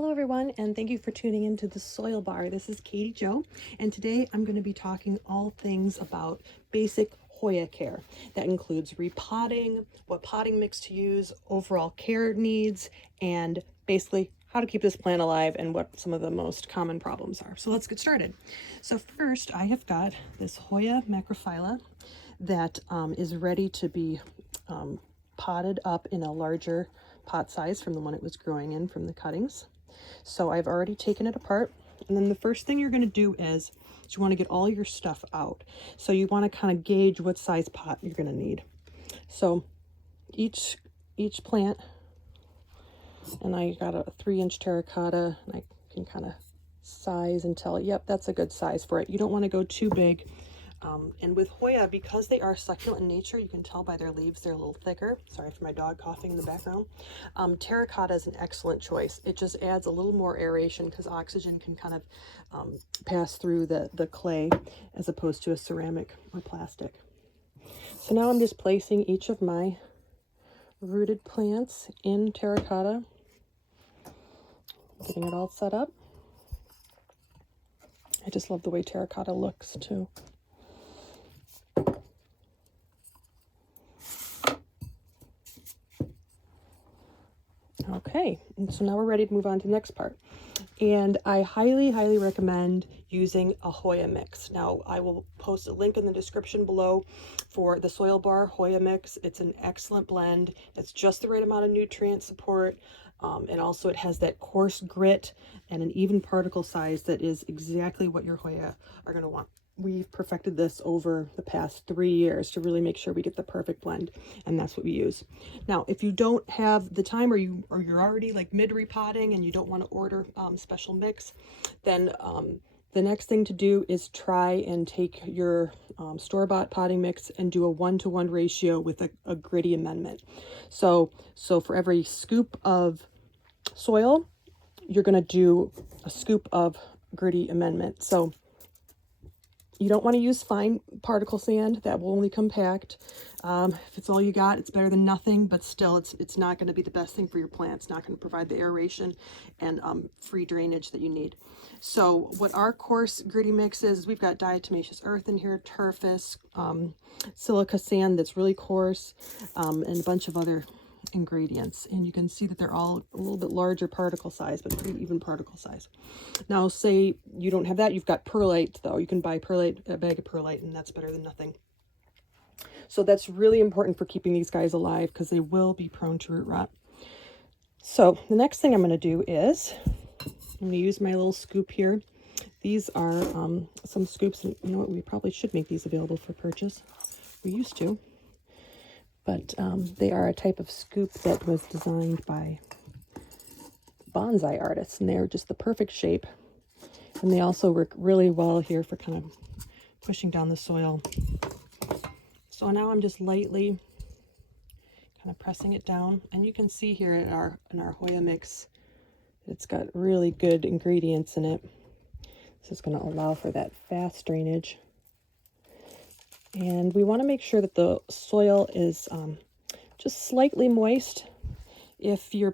Hello everyone, and thank you for tuning into the Soil Bar. This is Katie Jo, and today I'm going to be talking all things about basic Hoya care. That includes repotting, what potting mix to use, overall care needs, and basically how to keep this plant alive and what some of the most common problems are. So let's get started. So first, I have got this Hoya macrophylla that is ready to be potted up in a larger pot size from the one it was growing in from the cuttings. So I've already taken it apart. And then the first thing you're going to do is you want to get all your stuff out. So you want to kind of gauge what size pot you're going to need. So each plant, and I got a 3-inch terracotta, and I can kind of size and tell, yep, that's a good size for it. You don't want to go too big. And with Hoya, because they are succulent in nature, you can tell by their leaves they're a little thicker. Sorry for my dog coughing in the background. Terracotta is an excellent choice. It just adds a little more aeration because oxygen can kind of pass through the clay as opposed to a ceramic or plastic. So now I'm just placing each of my rooted plants in terracotta, getting it all set up. I just love the way terracotta looks too. Okay, and so now we're ready to move on to the next part. And I highly recommend using a Hoya mix. Now, I will post a link in the description below for the Soil Bar Hoya mix. It's an excellent blend. It's just the right amount of nutrient support. And also it has that coarse grit and an even particle size that is exactly what your Hoya are going to want. We've perfected this over the past 3 years to really make sure we get the perfect blend, and that's what we use. Now, if you don't have the time, or you're already like mid repotting and you don't want to order special mix, then the next thing to do is try and take your store-bought potting mix and do a 1-to-1 ratio with a gritty amendment. So for every scoop of soil, you're going to do a scoop of gritty amendment. So you don't want to use fine particle sand. That will only compact. If it's all you got, it's better than nothing, but still it's not going to be the best thing for your plant. It's not going to provide the aeration and free drainage that you need. So what our coarse gritty mix is, we've got diatomaceous earth in here, turfus, silica sand that's really coarse, and a bunch of other ingredients, and you can see that they're all a little bit larger particle size, but pretty even particle size. Now, say you don't have that, you've got perlite though. You can buy perlite, a bag of perlite, and that's better than nothing. So that's really important for keeping these guys alive because they will be prone to root rot. So the next thing I'm going to do is I'm going to use my little scoop here. These are some scoops, and you know what, we probably should make these available for purchase. We used to. But they are a type of scoop that was designed by bonsai artists, and they're just the perfect shape. And they also work really well here for kind of pushing down the soil. So now I'm just lightly kind of pressing it down, and you can see here in our Hoya mix, it's got really good ingredients in it. This is going to allow for that fast drainage. And we want to make sure that the soil is just slightly moist. If you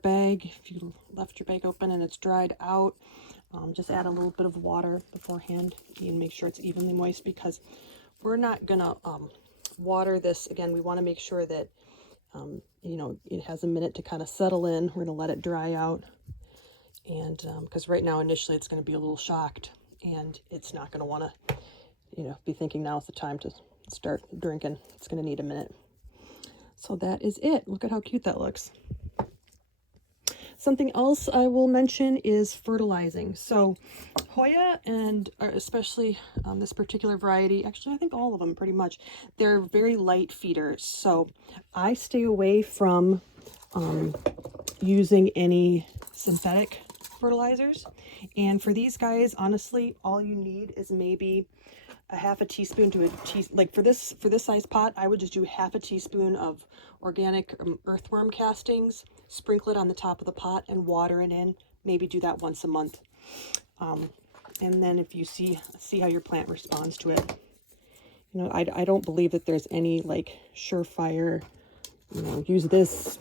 left your bag open and it's dried out, just add a little bit of water beforehand and make sure it's evenly moist, because we're not going to water this. Again, we want to make sure that, it has a minute to kind of settle in. We're going to let it dry out. And because right now, initially, it's going to be a little shocked, and it's not going to want to, be thinking now's the time to start drinking. It's going to need a minute. So that is it. Look at how cute that looks. Something else I will mention is fertilizing. So Hoya, and especially this particular variety, actually I think all of them pretty much, they're very light feeders. So I stay away from using any synthetic fertilizers. And for these guys, honestly, all you need is maybe a half a teaspoon to a like for this size pot, I would just do half a teaspoon of organic earthworm castings, sprinkle it on the top of the pot, and water it in. Maybe do that once a month. And then if you see how your plant responds to it. I don't believe that there's any like surefire, use this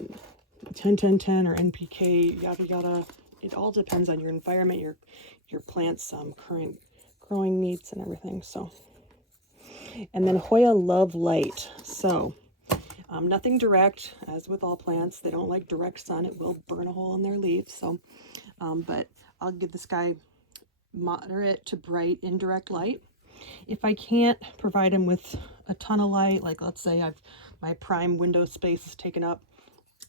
10-10-10 or NPK yada yada it all depends on your environment, your plant's current growing needs and everything. So, and then Hoya love light. So nothing direct, as with all plants. They don't like direct sun. It will burn a hole in their leaves. So, but I'll give this guy moderate to bright indirect light. If I can't provide him with a ton of light, like let's say my prime window space is taken up,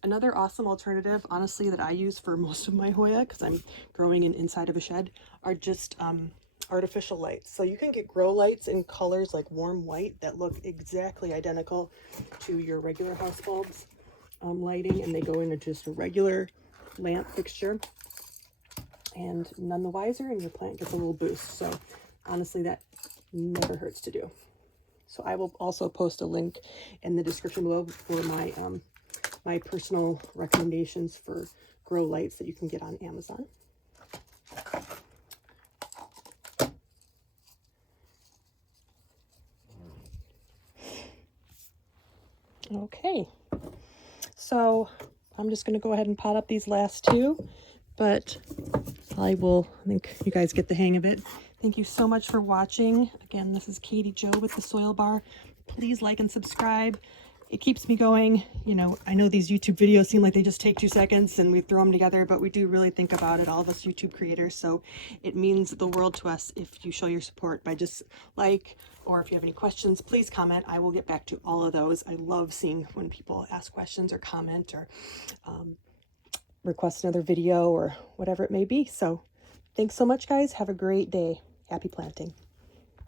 another awesome alternative, honestly, that I use for most of my Hoya, because I'm growing inside of a shed, are just artificial lights. So you can get grow lights in colors like warm white that look exactly identical to your regular house bulbs lighting, and they go into just a regular lamp fixture, and none the wiser, and your plant gets a little boost. So honestly, that never hurts to do. So I will also post a link in the description below for my my personal recommendations for grow lights that you can get on Amazon. Okay, so I'm just going to go ahead and pot up these last two, but I think you guys get the hang of it. Thank you so much for watching. Again, this is Katie Jo with the Soil Bar. Please like and subscribe. It keeps me going. You know, I know these YouTube videos seem like they just take 2 seconds and we throw them together, but we do really think about it, all of us YouTube creators. So it means the world to us if you show your support by just like, or if you have any questions, please comment. I will get back to all of those. I love seeing when people ask questions or comment or request another video or whatever it may be. So thanks so much, guys. Have a great day. Happy planting.